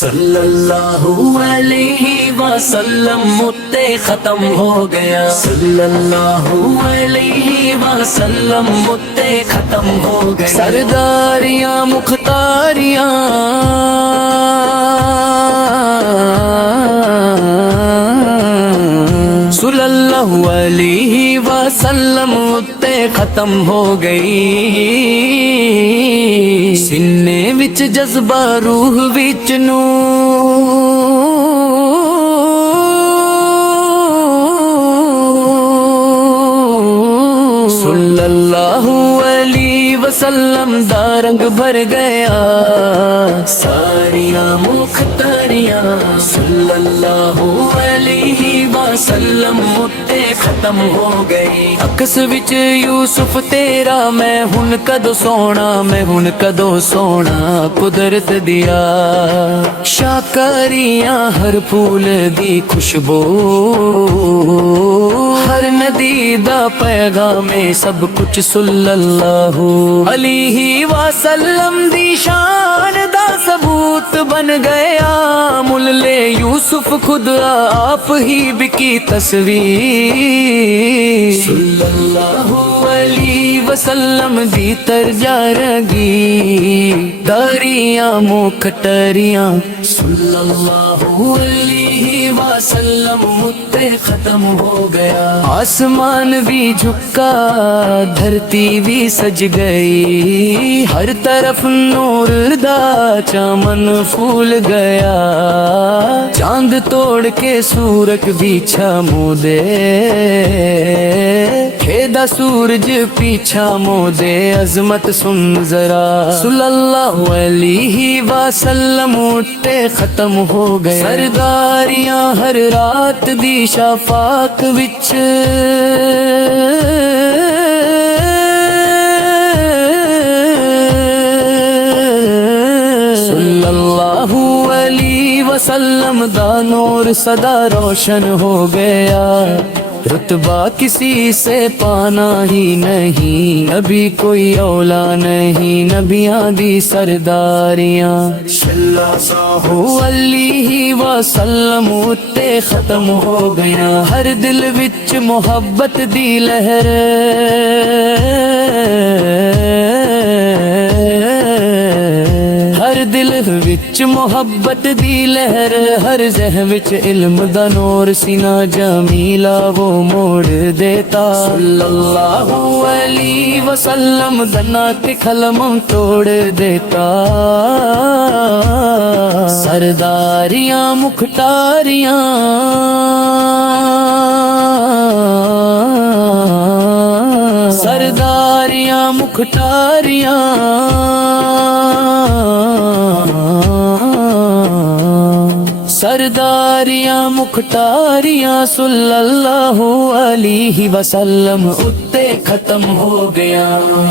صلی اللہ علیہ وسلم متے ختم ہو گیا، صلی اللہ علیہ وسلم متے ختم ہو گیا، سرداریاں مختاریاں صلی اللہ علیہ وسلم متے ختم ہو گئی، سینے وچ جذبہ روح وچ نور، صلی اللہ علیہ وسلم دا رنگ بھر گیا، ساریاں مختاریاں صلی اللہ علیہ وسلم متے ختم ہو گئی، عکس وچ یوسف تیرا میں ہن کدو سونا، میں ہن کدو سونا، قدرت دیا شاکاریاں ہر پھول دی خوشبو، ہر ندی دا پیغام سب کچھ صلی اللہ علیہ وسلم دی شان دا ثبوت بن گیا، مل لے یوسف خود آپ ہی بکی تصویر، صلی اللہ علیہ وسلم دی ترجا رگی، داریاں مکھٹریاں صلی اللہ علیہ وسلم متے ختم ہو گیا، آسمان بھی جھکا دھرتی بھی سج گئی، ہر طرف نور دا چمن پھول گیا، چاند توڑ کے سورج بھی چھمو دے، کھیدا سورج پیچھا مو دے، عظمت سن ذرا صلی اللہ علیہ وسلم اٹھتے ختم ہو گئے، سرداریاں ہر رات دی شفاق وچ صلی اللہ علیہ وسلم دا نور صدا روشن ہو گیا، رتبہ کسی سے پانا ہی نہیں، نبی کوئی اولا نہیں، نبیاں دی سرداریاں صلی اللہ علیہ وسلم اتے ختم ہو گیا، ہر دل وچ محبت دی لہر ہر دل وچ محبت دی لہر، ہر ذہن وچ علم دا نور، سینہ جمیلہ وہ موڑ دیتا، صلی اللہ علیہ وسلم دنا کے قلم توڑ دیتا، سرداریاں مختاریاں سرداریاں مختاریاں سرداریاں مختاریاں صلی اللہ علیہ وسلم اتے ختم ہو گیا،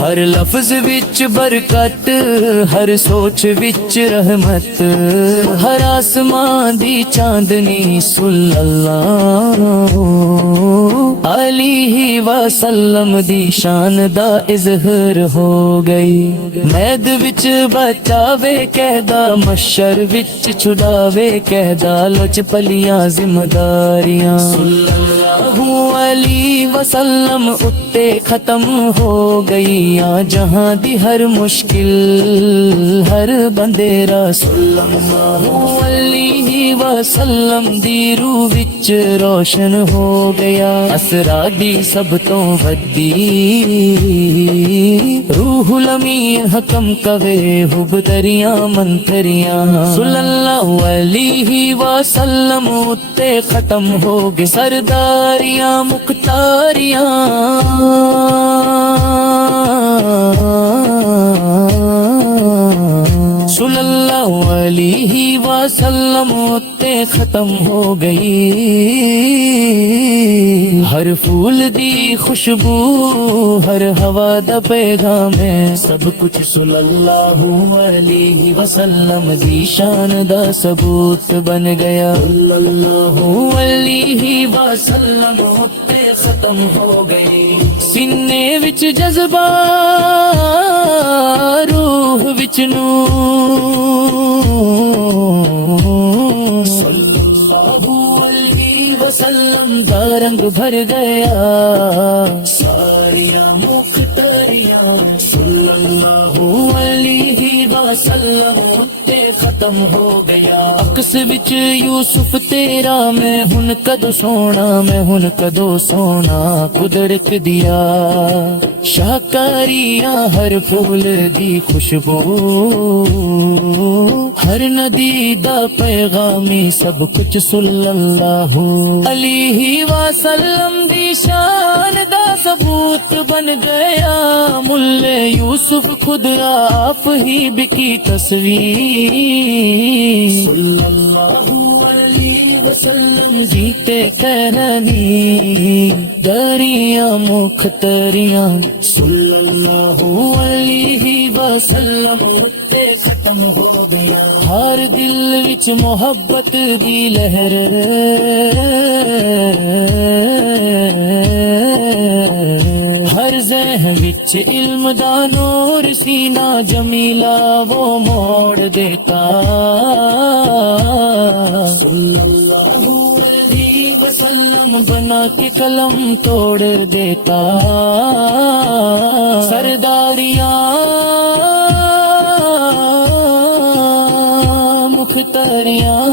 ہر لفظ وچ برکت، ہر سوچ وچ رحمت، ہر آسمان دی چاندنی صلی اللہ علیہ وسلم دی شان دا اظہار ہو گئی، مید وچ بچاوے کہدا، مشر وچ چھڑاوے کہدا، لچ پلیاں ذمہ داریاں صلی اللہ علیہ وسلم اتے ختم ہو گئیاں، جہاں دی ہر مشکل ہر بندیرا صلی اللہ علیہ وسلم دی روح وچ روشن ہو گیا، اسرا دی سب تو وڈی روح الامین حکم کوے حب دریاں منتریاں صلی اللہ علیہ وسلم اتے ختم ہو گئے، سرداریاں مختاریاں صلی اللہ علیہ وسلم اتے ختم ہو گئی، ہر پھول دی خوشبو، ہر ہوا دا پیغام ہے، سب کچھ صلی اللہ علیہ وسلم دی شان دا ثبوت بن گیا، صلی اللہ علیہ وسلم اتے ختم ہو گئی، سینے وچ جذبہ روح وچ نور رنگ بھر گیا ساریاں مختاریاں صلی اللہ علیہ وسلم تے ختم ہو گیا عکس وچ یوسف تیرا میں ہن کدو سونا میں ہن کدو سونا قدرت دیا شاہکاریاں ہر پھول دی خوشبو ہر ندی دا پیغامی سب کچھ صلی اللہ علیہ وسلم دی شان دا ثبوت بن گیا ملے یوسف خود آپ ہی بکی تصویر صلی اللہ علیہ وسلم جیتے کہنی دریاں مختاریاں صلی اللہ علیہ وسلم تے ختم ہو گیا ہر دل وچ محبت دی لہر ہر ذہن وچ علم دا نور سینہ جمیلہ وہ موڑ دیتا صلی اللہ علیہ وسلم بنا کے قلم توڑ دیتا سرداریاں مختاریاں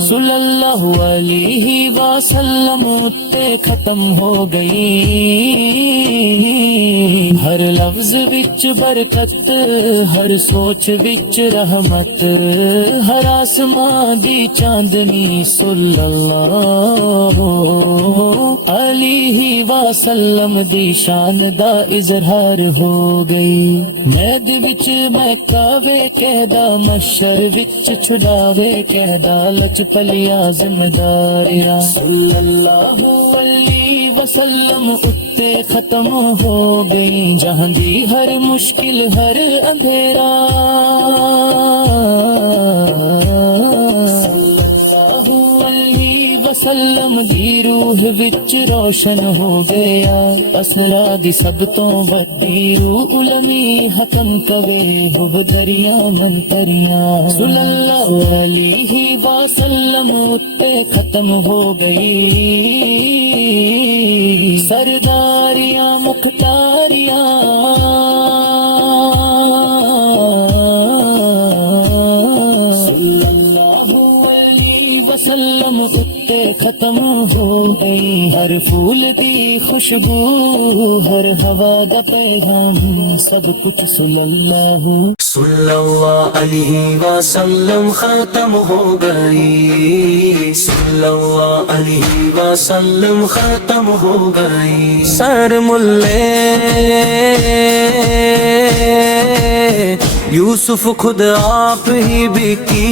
صلی اللہ علیہ وسلم تے ختم ہو گئی ہر لفظ وچ برکت ہر سوچ وچ رحمت ہر آسمان دی چاندنی صلی اللہ علیہ وسلم دی شان دا اظہار ہو گئی مید وچ مہکاوے کہدا مشر وچ چھڑاوے کہدا لچ پلیا ذمہ داریاں صلی اللہ علیہ وسلم اتے ختم ہو گئی جہاں دی ہر مشکل ہر اندھیرا صلی اللہ علیہ وسلم دی روح وچ روشن ہو گیا اسرا دی سب تو وڈی روح علمی حکم کوے ہو دریاں منتریاں صلی اللہ علیہ وسلم اتے ختم ہو گئی سرداریاں مختاریاں صلی اللہ علیہ وسلم اتے ختم ہو گئی ہر پھول دی خوشبو ہر ہوا دا پیغام سب کچھ صلی اللہ علیہ وسلم ختم ہو گئی صلی اللہ علیہ وسلم ختم ہو گئی سر ملے یوسف خود آپ ہی بکی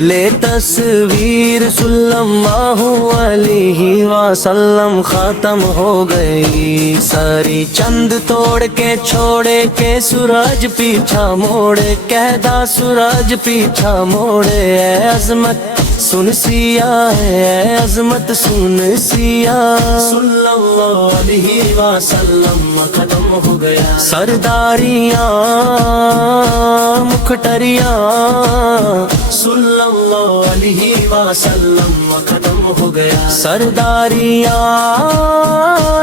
لے تصویر صلی اللہ علیہ وسلم ختم ہو گئی ساری چند توڑ کے چھوڑے کے سورج پیچھا موڑے کہدا سورج پیچھا موڑے اے عظمت سن سیا ہے عظمت سن سیا صلی اللہ علیہ وسلم ختم ہو گیا سرداریاں مختاریاں صلی اللہ علیہ وسلم ختم ہو گیا سرداریاں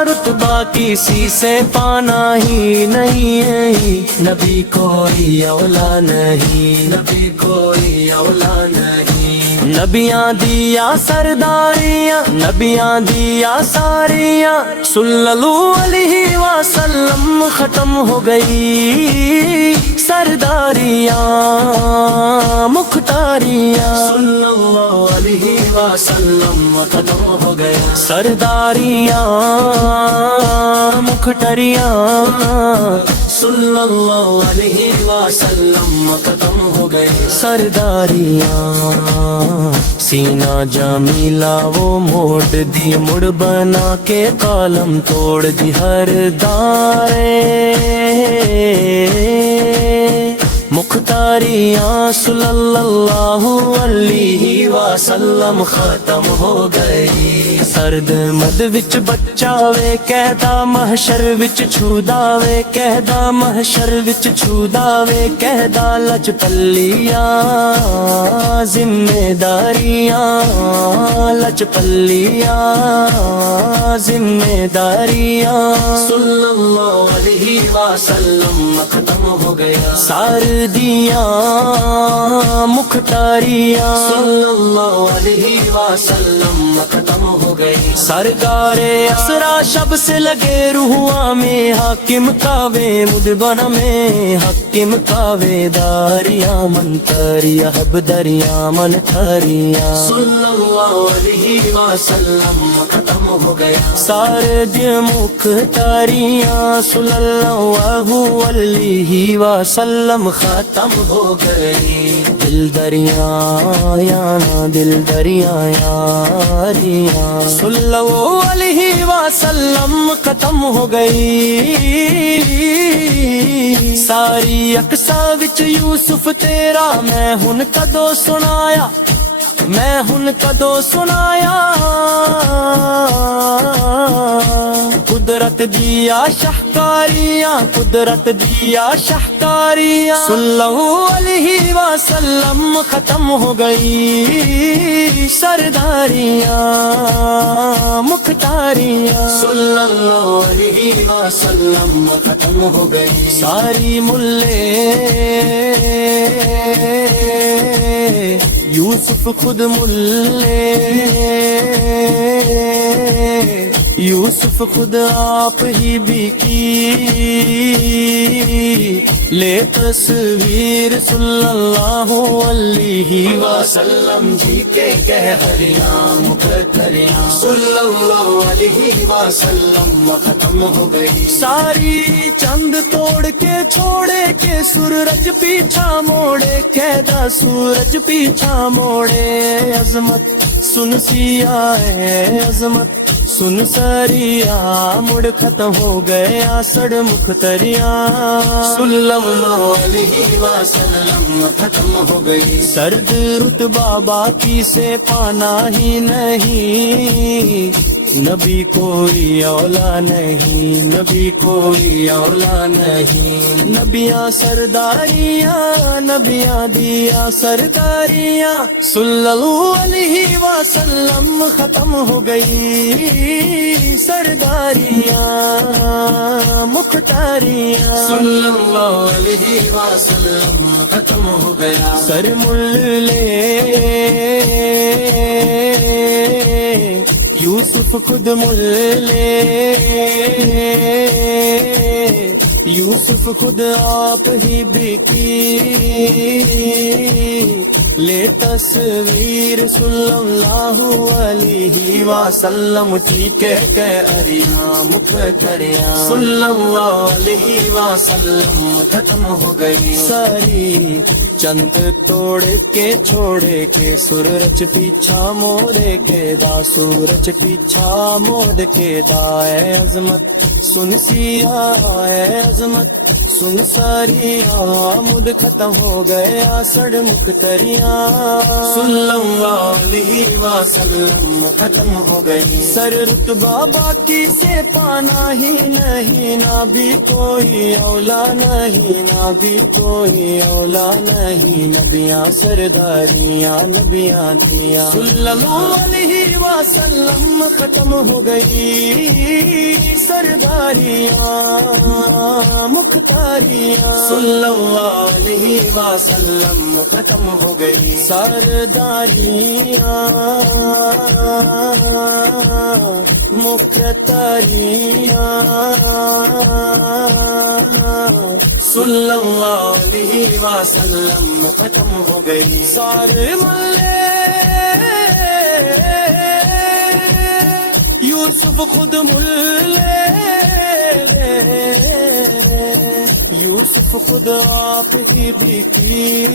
رتبہ کسی سے پانا ہی نہیں ہے نبی کوئی اولا نہیں نبی کوئی اولا نہیں نبیاں دیا سرداریاں نبیاں دیا ساریاں صلی اللہ علیہ وسلم ختم ہو گئی سرداریاں مختاریاں صلی اللہ علیہ وسلم ختم ہو گیا سرداریاں مختاریاں صلی اللہ علیہ وسلم ختم ہو گئے سرداریاں سینہ جمیلہ وہ موڑ دی مڑ بنا کے کالم توڑ دی ہر دارے مختاریاں صلی اللہ علیہ وسلم ختم ہو گئی سرد مد وچ بچہ وے کہدا محشر وچ چھودا وے کہدا محشر وچ چھودا وے کہدا لچ پلیاں ذمہ داریاں لچ پلیاں ذمہ داریاں صلی اللہ علیہ وسلم ختم ہو گیا سردیاں مختاریاں صلی اللہ علیہ وسلم ختم ہو گئی سرکار اسرا شب سے لگے روحاں میں حاکم کاوے مدبن میں حاکم کاوے داریاں منتریاں حب دریاں من تھریاں صلی اللہ علیہ وسلم ختم ہو گیا سارد مختاریاں صلی اللہ علیہ وسلم ختم ہو گئی دل دریا یا دل دریا یاریاں صلی اللہ علیہ وسلم ختم ہو گئی ساری اقصا وچ یوسف تیرا میں ہن کدو سنایا میں ہن کدو سنایا قدرت دیا شاہکاریاں قدرت دیا شاہکاریاں صلی اللہ علیہ وسلم ختم ہو گئی سرداریاں مختاریاں صلی اللہ علیہ وسلم ختم ہو گئی ساری ملے یوسف خود ملے یوسف خود آپ ہی بھی کی لے تصویر صلی اللہ علیہ وسلم جی کے کہریاں مقتریاں صلی اللہ علیہ وسلم ختم ہو گئی ساری چند توڑ کے چھوڑے کے سورج پیچھا موڑے کہدا سورج پیچھا موڑے عظمت سن سیا ہے عظمت سن سریا مڑ ختم ہو گیا سڑ مختریاں صلی اللہ علیہ وسلم ختم ہو گئی سرد رتبہ باقی سے پانا ہی نہیں نبی کوئی اولا نہیں نبی کوئی اولا نہیں نبیاں سرداریاں نبیاں دیا سرداریاں صلی اللہ علیہ وسلم ختم ہو گئی سرداریاں مختاریاں صلی اللہ علیہ وسلم ختم ہو گیا سر ملے یوسف خود ملے یوسف خود آپ ہی بکی لے تصویر صلی اللہ علیہ وسلم ٹھیک کہریاں مختریاں صلی اللہ علیہ وسلم ختم ہو گئی ساری چند توڑ کے چھوڑے کے سورج پیچھا موڑے کے دا سورج پیچھا موڑ کے دا اے عظمت سن سیا اے عظمت سن ساری آمد ختم ہو گیا سڑ مختریاں صلی اللہ علیہ وسلم ختم ہو گئی سر رتبہ باقی سے پانا ہی نہیں نہ بھی کوئی اولا نہیں نہ بھی کوئی اولا نہیں نبیاں سرداریاں نبیاں دیا صلی اللہ علیہ وسلم ختم ہو گئی سرداریاں مختاریاں صلی اللہ علیہ وسلم ختم ہو گئی سرداریاں مختاریاں صلی اللہ علیہ وسلم ختم ہو گئی سارے ملے یوسف خود ملے یوسف خود آپ ہی بکی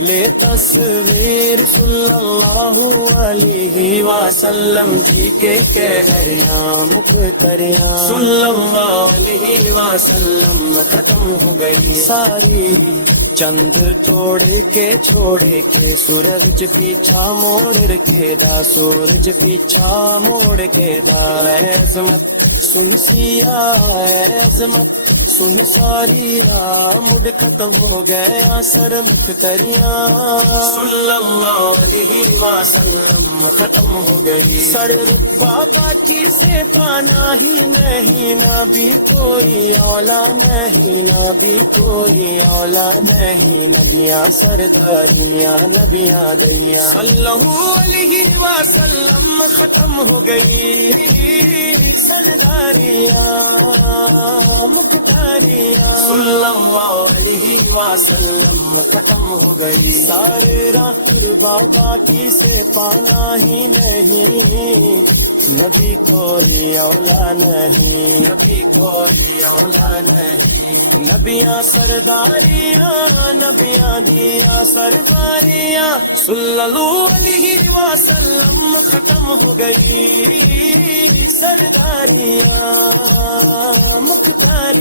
لے تصویر صلی اللہ علیہ وسلم جی کے کہریاں مختریاں صلی اللہ علیہ وسلم ختم ہو گئی ساری چند توڑ کے چھوڑے کے سورج پیچھا موڑ کے دا سورج پیچھا موڑ کے دا اے عظمت سن سیا اے عظمت سن ساری مڈ ختم ہو گیا سر مختریاں صلی اللہ علیہ وسلم ختم ہو گئی سر بابا کی سے پانا ہی نہیں نہ بھی کوئی اولا نہیں نہ بھی کوئی اولا نہیں نبیاں سرداریاں نبیاں دیا صلی اللہ علیہ وسلم ختم ہو گئی سرداریاں مختاریاں صلی اللہ علیہ وسلم ختم ہو گئی سارے رات بابا کی سے پانا ہی نہیں نبی کوئی اولا نہیں نبی کوئی اولا نہیں نبیاں سرداریاں نبیاں دیا سرداریاں صلی اللہ علیہ وسلم ختم ہو گئی سرداریاں مختاریاں